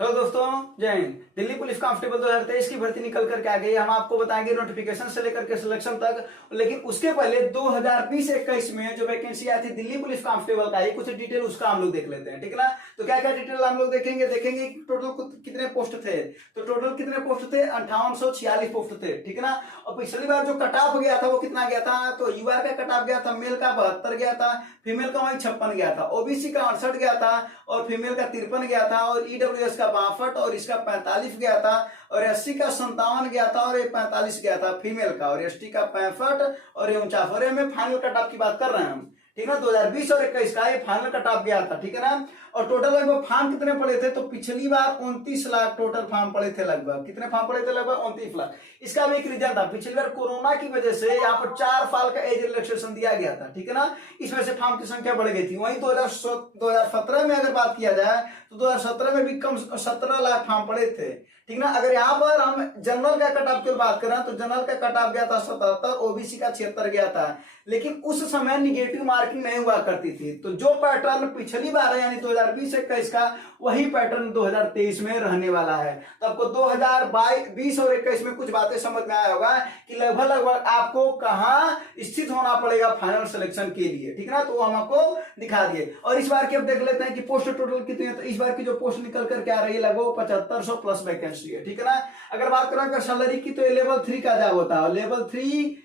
Hello दोस्तों, जय Hind. Delhi police constable 2023 की भर्ती निकल करके आ गई। हम आपको बताएंगे नोटिफिकेशन से लेकर के सिलेक्शन तक। लेकिन उसके पहले 2020-21 में जो वैकेंसी आई थी दिल्ली पुलिस कांस्टेबल का, ये कुछ डिटेल उसका हम लोग देख लेते हैं, ठीक है ना। तो क्या क्या डिटेल हम लोग देखेंगे टोटल कितने पोस्ट थे। तो टोटल कितने पोस्ट थे? 5846 पोस्ट थे, ठीक है ना। और पिछली बार जो कट ऑफ गया था वो कितना गया था? तो यूआर का कट ऑफ गया था, मेल का 72 गया था, फीमेल का वही 56 गया था, ओबीसी का 68 गया था और फीमेल का 53 गया था और ईडब्ल्यूएस का 62 और इसका 45 गया था और एससी का 57 गया था और 45 गया था फीमेल का और एसटी का 65 और 49। और में फाइनल कट ऑफ की बात कर रहे हैं हम, ठीक है ना। 2020 और 21 का ये फाइनल कट ऑफ गया था, ठीक है ना। और टोटल लगभग फॉर्म कितने पड़े थे? तो पिछली बार 29 लाख टोटल फॉर्म पड़े थे। लगभग कितने फॉर्म पड़े थे? लगभग 29 लाख। इसका भी एक रीजन था, पिछली बार कोरोना की वजह से यहाँ पर 4 साल का एज रिलैक्सेशन दिया गया था, ठीक है ना। इस वजह से फॉर्म की संख्या बढ़ गई थी। वहीं 2017 में अगर बात किया जाए तो 2017 में भी कम 17 लाख फॉर्म पड़े थे, ठीक ना। अगर यहाँ पर हम जनरल का कट ऑफ की बात करें तो जनरल का कट ऑफ गया था 77, ओबीसी का 76 गया था। लेकिन उस समय निगेटिव मार्किंग नहीं हुआ करती थी। तो जो पैटर्न पिछली बार है यानी 2020-21 का, वही पैटर्न 2023 में रहने वाला है। तो आपको 2020 और 21 में कुछ बातें समझ में आया होगा कि लगभग आपको कहाँ स्थित होना पड़ेगा फाइनल सिलेक्शन के लिए, ठीक है ना। तो हम आपको दिखा दिए। और इस बार की अब देख लेते हैं कि पोस्ट टोटल कितनी है। तो इस बार की जो पोस्ट निकल करके आ रही है लगभग 7500 प्लस वैकेंसी है, ठीक है ना। अगर बात करें अगर सैलरी की तो लेवल 3 का जॉब होता है। लेवल 3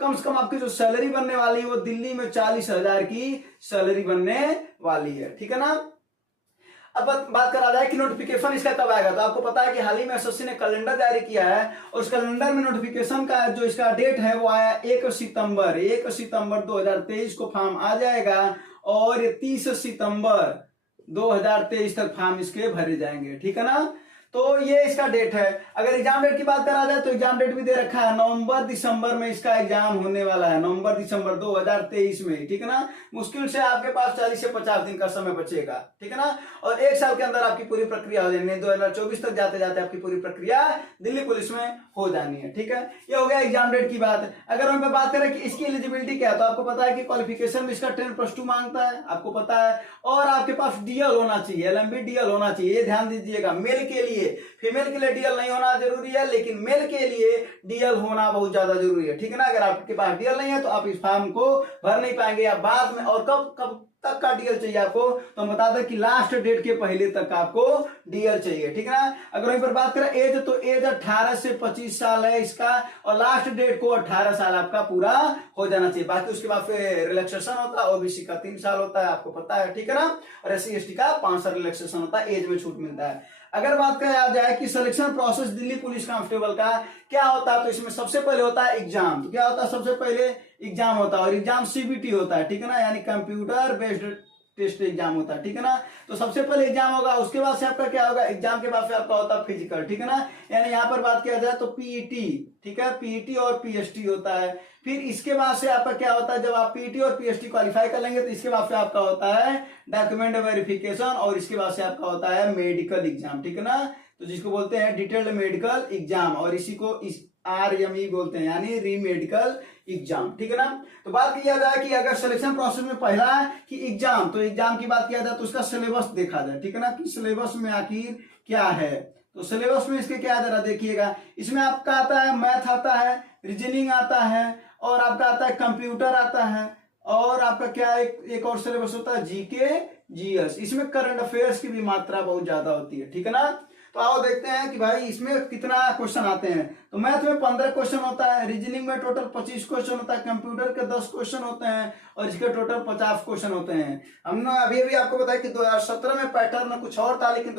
कम से कम आपकी जो सैलरी बनने वाली है वो दिल्ली में 40,000 की सैलरी बनने वाली है, ठीक है ना। अब बात करा जाए कि नोटिफिकेशन इसका कब आएगा। तो आपको पता है कि हाल ही में एसएससी ने कैलेंडर जारी किया है और उस कैलेंडर में नोटिफिकेशन का जो इसका डेट है वो आया 1 सितंबर 2023 को फॉर्म आ जाएगा और 30 सितंबर 2023 तक फॉर्म इसके भरे जाएंगे, ठीक है ना। तो ये इसका डेट है। अगर एग्जाम डेट की बात करा जाए तो एग्जाम डेट भी दे रखा है, नवंबर दिसंबर में इसका एग्जाम होने वाला है, नवंबर दिसंबर 2023 में, ठीक है ना। मुश्किल से आपके पास 40 से 50 दिन का समय बचेगा, ठीक है ना। और 1 साल के अंदर आपकी पूरी प्रक्रिया हो जानी है। 2024 तक जाते जाते आपकी पूरी प्रक्रिया दिल्ली पुलिस में हो जानी है, ठीक है। ये हो गया एग्जाम डेट की बात। अगर हम बात करें कि इसकी एलिजिबिलिटी क्या है तो आपको पता है कि क्वालिफिकेशन में इसका 10+2 मांगता है, आपको पता है। और आपके पास डीएल होना चाहिए, एलएमबी डीएल होना चाहिए, ये ध्यान दीजिएगा। मेल के लिए, फीमेल के लिए डीएल नहीं होना जरूरी है, लेकिन मेल के लिए डीएल होना बहुत ज्यादा जरूरी है, ठीक है ना। अगर आपके पास डीएल नहीं है तो आप इस फॉर्म को भर नहीं पाएंगे या बाद में। और कब तक का डीएल चाहिए आपको? तो हम बता दें कि लास्ट डेट के पहले तक आपको डीएल चाहिए, ठीक है ना। अगर वहीं पर बात करें एज, तो एज 18 से 25 साल है इसका और लास्ट डेट को 18 साल आपका पूरा हो जाना चाहिए। बाकी उसके बाद फिर रिलैक्सेशन होता है, ओबीसी का 3 साल होता है, आपको पता है, ठीक है ना। और एससी एसटी का 5 साल रिलैक्सेशन होता है, एज में छूट मिलता है। अगर बात करें जाए कि selection process Delhi police constable का क्या होता है, तो इसमें सबसे पहले होता है एग्जाम। तो क्या होता है? सबसे पहले एग्जाम होता है और एग्जाम सीबीटी होता है, ठीक है ना, यानी कंप्यूटर बेस्ड टेस्ट एग्जाम होता है, ठीक है ना। तो सबसे पहले एग्जाम होगा, उसके बाद से आपका क्या होगा? एग्जाम के बाद से आपका होता है फिजिकल, ठीक है ना। यानी यहाँ पर बात किया जाए तो पीईटी, ठीक है, पीईटी और पीएसटी होता है। फिर इसके बाद से आपका क्या होता है? जब आप पीईटी और पीएसटी क्वालिफाई कर लेंगे तो इसके बाद से आपका होता है डॉक्यूमेंट वेरिफिकेशन और इसके बाद से आपका होता है मेडिकल एग्जाम, ठीक है ना। तो जिसको बोलते हैं डिटेल्ड मेडिकल एग्जाम और इसी को RME बोलते हैं, यानी री मेडिकल एग्जाम, ठीक है ना। तो बात किया जाए कि अगर सिलेक्शन प्रोसेस में पहला है कि एग्जाम, तो एग्जाम की बात किया जाए तो उसका सिलेबस देखा जाए, ठीक है ना, कि सिलेबस में आखिर क्या है। तो सिलेबस में इसके क्या जरा देखिएगा। इसमें आपका आता है मैथ आता है, रीजनिंग आता है और आपका आता है कंप्यूटर आता है और आपका क्या एक और सिलेबस होता है जीके जीएस। इसमें करंट अफेयर्स की भी मात्रा बहुत ज्यादा होती है, ठीक है ना। तो आओ देखते हैं कि भाई इसमें कितना क्वेश्चन आते हैं। तो मैथ में 15 क्वेश्चन होता है, रीजनिंग में टोटल 25 क्वेश्चन होता है, कंप्यूटर के 10 क्वेश्चन होते हैं और इसके टोटल 50 क्वेश्चन होते हैं। हमने अभी आपको बताया कि 2017 में पैटर्न कुछ और था, लेकिन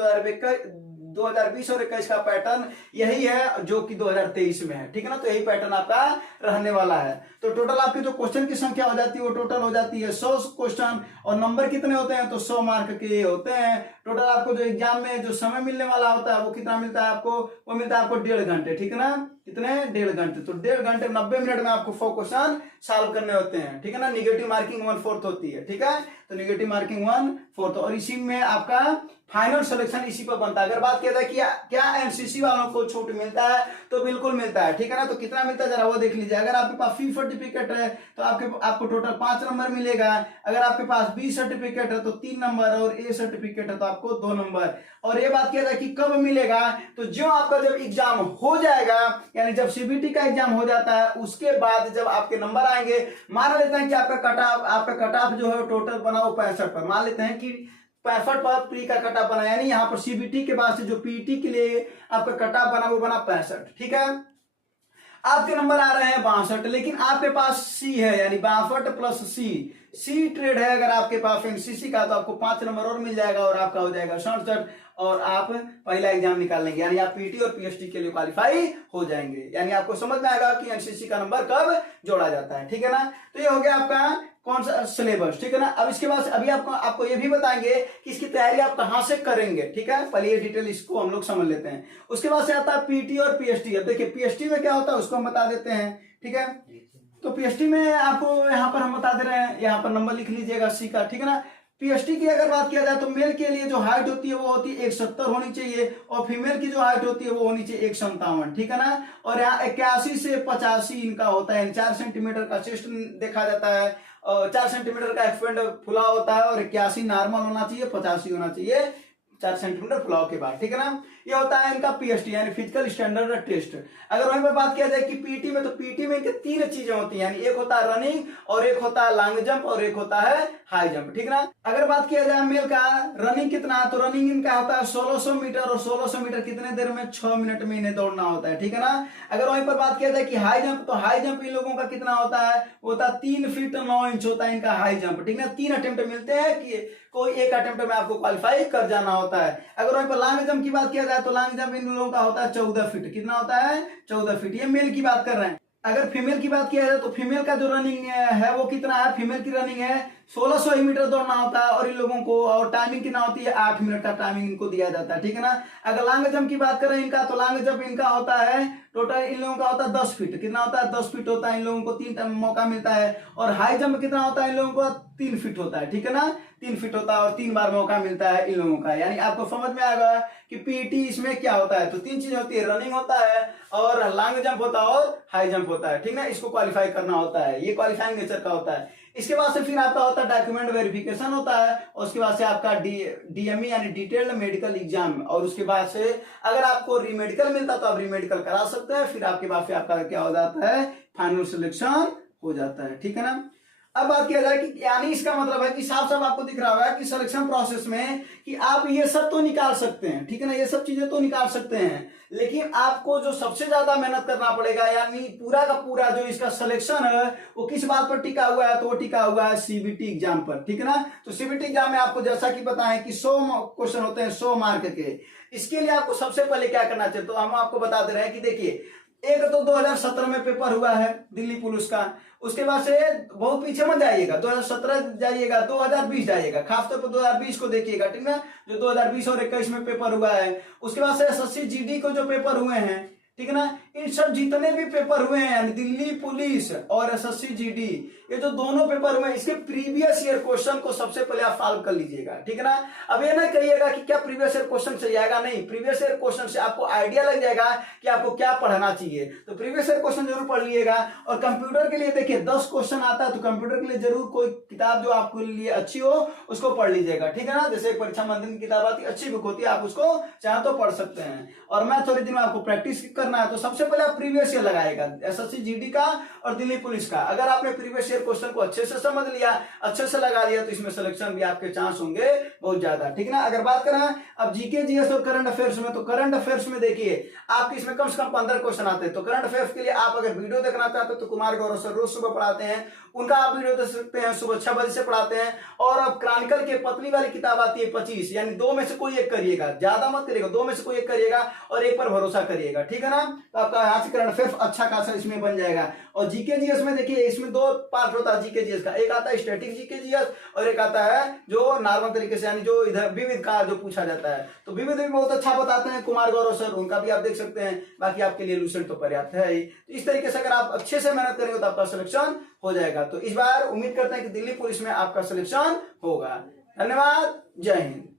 2020 और 21 का पैटर्न यही है जो कि 2023 में है, ठीक है ना। तो यही पैटर्न आपका रहने वाला है। तो टोटल आपकी जो क्वेश्चन की संख्या हो जाती है वो टोटल हो जाती है 100 क्वेश्चन और नंबर कितने होते हैं? तो 100 मार्क के होते हैं। टोटल आपको जो एग्जाम में जो समय मिलने वाला होता है वो कितना मिलता है आपको? वो मिलता है आपको 1.5 घंटे, ठीक है ना। कितने? 1.5 घंटे। तो 1.5 घंटे 90 मिनट में आपको 4 क्वेश्चन सॉल्व करने होते हैं, ठीक है ना। निगेटिव मार्किंग 1/4 होती है, ठीक है। तो निगेटिव मार्किंग 1/4 और इसी में आपका फाइनल सिलेक्शन इसी पर बनता है। अगर बात किया जाए क्या एनसीसी वालों को छूट मिलता है तो बिल्कुल मिलता है, ठीक है ना। तो कितना मिलता है जरा वो देख लीजिए। अगर आपके पास फी सर्टिफिकेट है तो आपको टोटल 5 नंबर मिलेगा। अगर आपके पास बी सर्टिफिकेट है तो 3 नंबर और ए सर्टिफिकेट है तो आपको 2 नंबर। और ये बात किया जाए कि कब मिलेगा, तो जो आपका जब एग्जाम हो जाएगा, यानी जब सीबीटी का एग्जाम हो जाता है उसके बाद जब आपके नंबर आएंगे, मान लेते हैं कि आपका कट ऑफ जो है टोटल बना हो 65 पर, मान लेते हैं कि 65 पर प्री का कट ऑफ बना, यानी यहाँ पर सीबीटी के बाद से जो पीटी के लिए आपका कट ऑफ बना वो बना 65, ठीक है। आपके नंबर आ रहे हैं 62, लेकिन आपके पास सी है, यानी 62 प्लस सी ट्रेड है अगर आपके पास एमसीसी का, तो आपको 5 नंबर और मिल जाएगा और आपका हो जाएगा 67 और आप पहला एग्जाम निकाल लेंगे, यानी आप पीटी और पीएचडी के लिए क्वालिफाई हो जाएंगे। यानी आपको समझ में आएगा कि एनसीसी का नंबर कब जोड़ा जाता है, ठीक है ना। तो ये हो गया आपका कौन सा सिलेबस, ठीक है ना। अब इसके बाद अभी आपको ये भी बताएंगे कि इसकी तैयारी आप कहां से करेंगे, ठीक है। पहले ये डिटेल इसको हम लोग समझ लेते हैं। उसके बाद से आता है पीटी और पीएचडी। अब देखिए पीएचडी में क्या होता है उसको हम बता देते हैं, ठीक है। तो पीएचडी में आपको यहाँ पर हम बता दे रहे हैं, यहाँ पर नंबर लिख लीजिएगा सी का, ठीक है ना। पीएचडी की अगर बात किया जाए तो मेल के लिए जो हाइट होती है वो होती है 170 होनी चाहिए और फीमेल की जो हाइट होती है वो होनी चाहिए 157, ठीक है ना। और यहाँ 81 से 85 इनका होता है, 4 सेंटीमीटर का चेस्ट देखा जाता है और 4 सेंटीमीटर का एक्सपेंड फुला होता है और 81 नॉर्मल होना चाहिए, 85 होना चाहिए 4 सेंटीमीटर फुलाव के बाद, ठीक है ना। ये होता है इनका पीएचडी यानी फिजिकल स्टैंडर्ड टेस्ट। अगर वहीं पर बात किया जाए कि पीटी में, तो पीटी में इनके 3 चीजें होती हैं, यानी एक होता है रनिंग और एक होता है लॉन्ग जंप और एक होता है हाई जंप, ठीक ना। अगर बात किया जाए मेल का रनिंग कितना, तो रनिंग इनका होता है 1600 मीटर और 1600 मीटर कितने देर में, 6 मिनट में इन्हें दौड़ना होता है, ठीक है ना। अगर वहीं पर बात किया जाए कि हाई जंप, तो हाई जंप इन लोगों का कितना होता है, वो होता है 3 फीट 9 इंच होता है इनका हाई जंप, ठीक ना। 3 अटेम्प्ट मिलते हैं कि कोई एक अटेम्प्ट में आपको क्वालिफाई कर जाना होता है। अगर वहीं पर लॉन्ग जंप की बात किया जाए तो लॉन्ग जंप इन लोगों का होता है 14 फीट, कितना होता है 14 फीट। ये मेल की बात कर रहे हैं। अगर फीमेल की बात किया जाए तो फीमेल का जो रनिंग है वो कितना है, फीमेल की रनिंग है 1600 मीटर दौड़ना होता है और इन लोगों को, और टाइमिंग कितना होती है 8 मिनट का टाइमिंग इनको दिया जाता है, ठीक है ना। अगर लॉन्ग जंप की बात करें इनका, तो लॉन्ग जंप इनका होता है टोटल इन लोगों का होता है 10 फीट, कितना होता है 10 फीट होता है, इन लोगों को 3 मौका मिलता है। और हाई जंप कितना होता है इन लोगों को 3 फीट होता है, ठीक है ना। 3 फीट होता है और 3 बार मौका मिलता है इन लोगों का। यानी आपको समझ में आएगा कि पीटी इसमें क्या होता है, तो 3 चीजें होती है, रनिंग होता है और लॉन्ग जंप होता है और हाई जंप होता है, ठीक ना। इसको क्वालिफाई करना होता है, ये क्वालिफाइंग नेचर का होता है। इसके बाद से फिर आपका होता है डॉक्यूमेंट वेरिफिकेशन होता है और उसके बाद से आपका डीएमई यानी डिटेल्ड मेडिकल एग्जाम, और उसके बाद से अगर आपको रीमेडिकल मिलता तो आप रीमेडिकल करा सकते हैं। फिर आपके बाद से आपका क्या हो जाता है, फाइनल सिलेक्शन हो जाता है, ठीक है ना। अब बात किया जाए कि यानी इसका मतलब है कि साफ साफ आपको दिख रहा होगा कि सिलेक्शन प्रोसेस में कि आप ये सब तो निकाल सकते हैं, ठीक है ना, ये सब चीजें तो निकाल सकते हैं, लेकिन आपको जो सबसे ज्यादा मेहनत करना पड़ेगा, यानी पूरा का पूरा जो इसका सिलेक्शन है वो किस बात पर टिका हुआ है, तो वो टिका हुआ है सीबीटी एग्जाम पर, ठीक है ना। तो सीबीटी एग्जाम में आपको जैसा कि पता है कि 100 क्वेश्चन होते हैं 100 मार्क के। इसके लिए आपको सबसे पहले क्या करना चाहिए, तो हम आपको बता दे रहे हैं कि देखिए, एक तो 2017 में पेपर हुआ है दिल्ली पुलिस का, उसके बाद से बहुत पीछे मत जाइएगा, 2017 जाइएगा, 2020 जाइएगा, खासतौर पर 2020 को देखिएगा, ठीक ना, जो 2020 और 21 में पेपर हुआ है। उसके बाद से एसएससी जीडी को जो पेपर हुए हैं, ठीक है ना, इन सब जितने भी पेपर हुए हैं यानी दिल्ली पुलिस और एसएससी जीडी, ये जो दोनों पेपर हुए हैं, इसके प्रीवियस ईयर क्वेश्चन को सबसे पहले आप सॉल्व कर लीजिएगा, ठीक है ना। अब ये ना कहिएगा कि क्या प्रीवियस ईयर क्वेश्चन से जाएगा, नहीं, प्रीवियस ईयर क्वेश्चन से आपको आइडिया लग जाएगा कि आपको क्या पढ़ना चाहिए, तो प्रीवियस ईयर क्वेश्चन जरूर पढ़ लिएगा। और कंप्यूटर के लिए देखिए 10 क्वेश्चन आता है, तो कंप्यूटर के लिए जरूर कोई किताब जो आपके लिए अच्छी हो उसको पढ़ लीजिएगा, ठीक है ना। जैसे परीक्षा मंथन की किताब आती है, अच्छी बुक होती है, आप उसको चाहे तो पढ़ सकते हैं। और मैं थोड़े दिन में आपको प्रैक्टिस करना है, तो सबसे पहले आप प्रीवियस ईयर लगाएगा एसएससी जीडी का और दिल्ली पुलिस का। अगर आपने प्रीवियस ईयर क्वेश्चन को अच्छे से समझ लिया, अच्छे से लगा लिया, तो इसमें सिलेक्शन भी आपके चांस होंगे बहुत ज्यादा, ठीक है ना। अगर बात करें अब जीके जीएस और करंट अफेयर्स में, तो करंट अफेयर्स में देखिए आपके इसमें कम से कम 15 क्वेश्चन आते हैं। तो करंट अफेयर्स के लिए आप अगर वीडियो देखना चाहते हो तो कुमार गौरव सर रोज सुबह पढ़ाते हैं, उनका आप वीडियो देख सकते हैं, सुबह 6 बजे से पढ़ाते हैं। और अब क्रॉनिकल की पतली वाली किताब आती है 25, यानी 2 में से कोई एक करिएगा, ज्यादा मत करिएगा, 2 में से कोई एक करिएगा और एक पर भरोसा करिएगा, ठीक है ना। तो आपका यहाँ से करंट अफेयर्स अच्छा खासा इसमें बन जाएगा। और जीके जीएस में देखिए इसमें 2 पार्ट होता है जीके जीएस का, एक आता है स्टैटिक जीके जीएस और एक आता है जो नॉर्मल तरीके से यानी जो इधर विविध का जो पूछा जाता है। तो विविध भी बहुत अच्छा बताते हैं कुमार गौरव सर, उनका भी आप देख सकते हैं। बाकी आपके लिए लूसेंट तो पर्याप्त है ही। तो इस तरीके से अगर आप अच्छे से मेहनत करेंगे तो आपका सिलेक्शन हो जाएगा। तो इस बार उम्मीद करते हैं कि दिल्ली पुलिस में आपका सिलेक्शन होगा। धन्यवाद, जय हिंद।